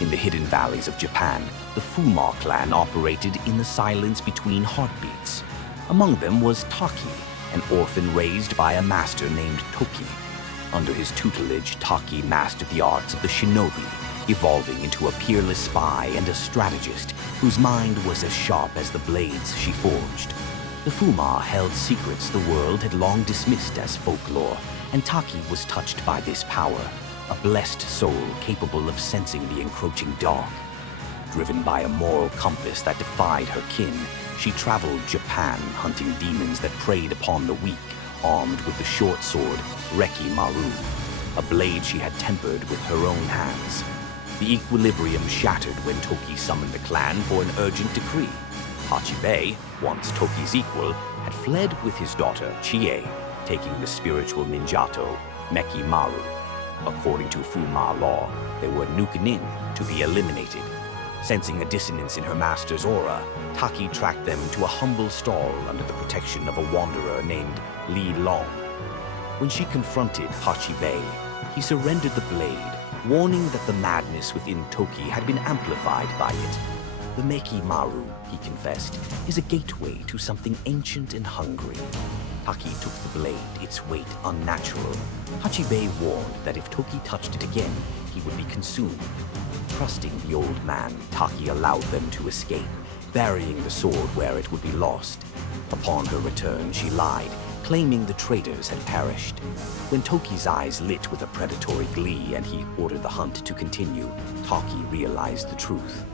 In the hidden valleys of Japan, the Fuma clan operated in the silence between heartbeats. Among them was Taki, an orphan raised by a master named Toki. Under his tutelage, Taki mastered the arts of the shinobi, evolving into a peerless spy and a strategist whose mind was as sharp as the blades she forged. The Fuma held secrets the world had long dismissed as folklore, and Taki was touched by this power, a blessed soul capable of sensing the encroaching dark. Driven by a moral compass that defied her kin, she traveled Japan hunting demons that preyed upon the weak, armed with the short sword Mekki-Maru, a blade she had tempered with her own hands. The equilibrium shattered when Toki summoned the clan for an urgent decree. Hachibe, once Toki's equal, had fled with his daughter Chie, taking the spiritual ninjato Mekki-Maru. According to Fuma law, there were nukenin to be eliminated. Sensing a dissonance in her master's aura, Taki tracked them to a humble stall under the protection of a wanderer named Li Long. When she confronted Hachibe, he surrendered the blade, warning that the madness within Toki had been amplified by it. The Mekki-Maru, he confessed, is a gateway to something ancient and hungry. Taki took the blade, its weight unnatural. Hachibe warned that if Toki touched it again, he would be consumed. Trusting the old man, Taki allowed them to escape, burying the sword where it would be lost. Upon her return, she lied, claiming the traitors had perished. When Toki's eyes lit with a predatory glee and he ordered the hunt to continue, Taki realized the truth.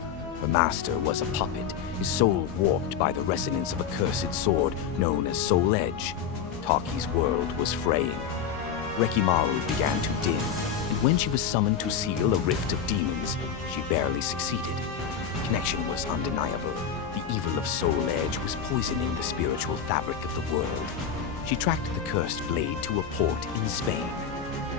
Her master was a puppet, his soul warped by the resonance of a cursed sword known as Soul Edge. Taki's world was fraying. Mekki-Maru began to dim, and when she was summoned to seal a rift of demons, she barely succeeded. Connection was undeniable. The evil of Soul Edge was poisoning the spiritual fabric of the world. She tracked the cursed blade to a port in Spain.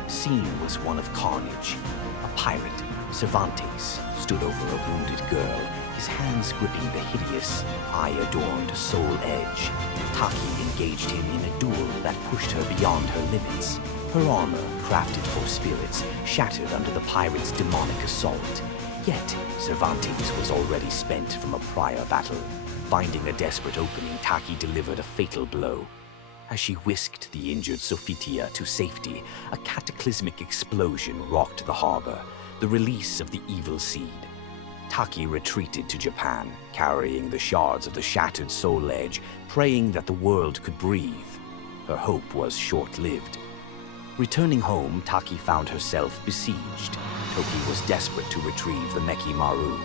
The scene was one of carnage. A pirate, Cervantes, stood over a wounded girl, his hands gripping the hideous, eye-adorned Soul Edge. Taki engaged him in a duel that pushed her beyond her limits. Her armor, crafted for spirits, shattered under the pirate's demonic assault. Yet, Cervantes was already spent from a prior battle. Finding a desperate opening, Taki delivered a fatal blow. As she whisked the injured Sofitia to safety, a cataclysmic explosion rocked the harbor, the release of the evil seed. Taki retreated to Japan, carrying the shards of the shattered Soul Edge, praying that the world could breathe. Her hope was short-lived. Returning home, Taki found herself besieged. Toki was desperate to retrieve the Mekki-Maru.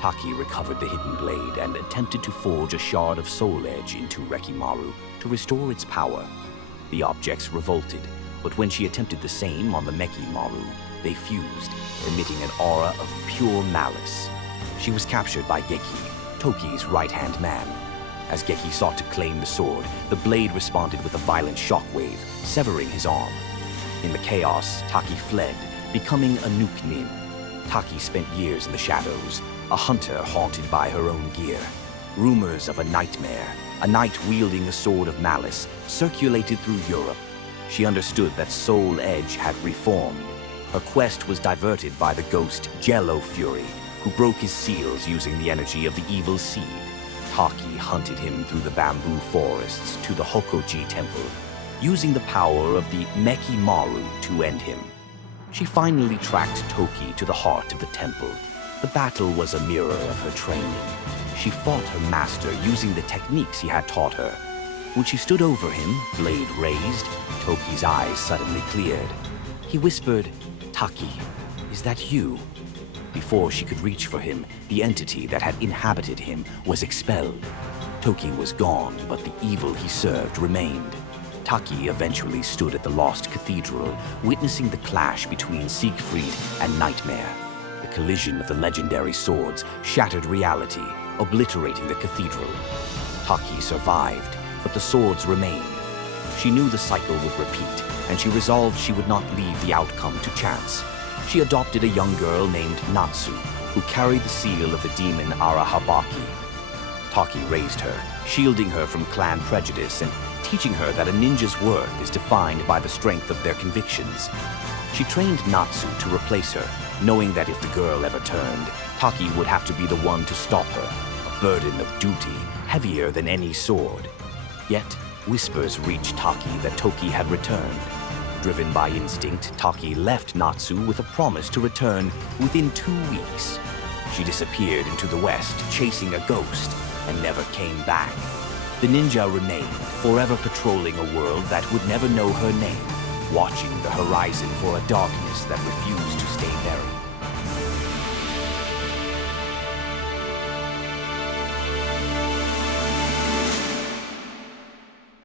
Taki recovered the hidden blade and attempted to forge a shard of Soul Edge into Mekki-Maru to restore its power. The objects revolted, but when she attempted the same on the Mekki-Maru, they fused, emitting an aura of pure malice. She was captured by Geki, Toki's right-hand man. As Geki sought to claim the sword, the blade responded with a violent shockwave, severing his arm. In the chaos, Taki fled, becoming a nuke-nin. Taki spent years in the shadows, a hunter haunted by her own gear. Rumors of a nightmare, a knight wielding a sword of malice, circulated through Europe. She understood that Soul Edge had reformed. Her quest was diverted by the ghost Jello Fury, who broke his seals using the energy of the evil seed. Taki hunted him through the bamboo forests to the Hokoji temple, using the power of the Mekki-Maru to end him. She finally tracked Toki to the heart of the temple. The battle was a mirror of her training. She fought her master using the techniques he had taught her. When she stood over him, blade raised, Toki's eyes suddenly cleared. He whispered, "Taki, is that you?" Before she could reach for him, the entity that had inhabited him was expelled. Toki was gone, but the evil he served remained. Taki eventually stood at the lost cathedral, witnessing the clash between Siegfried and Nightmare. The collision of the legendary swords shattered reality, obliterating the cathedral. Taki survived, but the swords remained. She knew the cycle would repeat, and she resolved she would not leave the outcome to chance. She adopted a young girl named Natsu, who carried the seal of the demon Arahabaki. Taki raised her, shielding her from clan prejudice and teaching her that a ninja's worth is defined by the strength of their convictions. She trained Natsu to replace her, knowing that if the girl ever turned, Taki would have to be the one to stop her, a burden of duty heavier than any sword. Yet, whispers reached Taki that Toki had returned. Driven by instinct, Taki left Natsu with a promise to return within 2 weeks. She disappeared into the west, chasing a ghost, and never came back. The ninja remained, forever patrolling a world that would never know her name, watching the horizon for a darkness that refused to stay buried.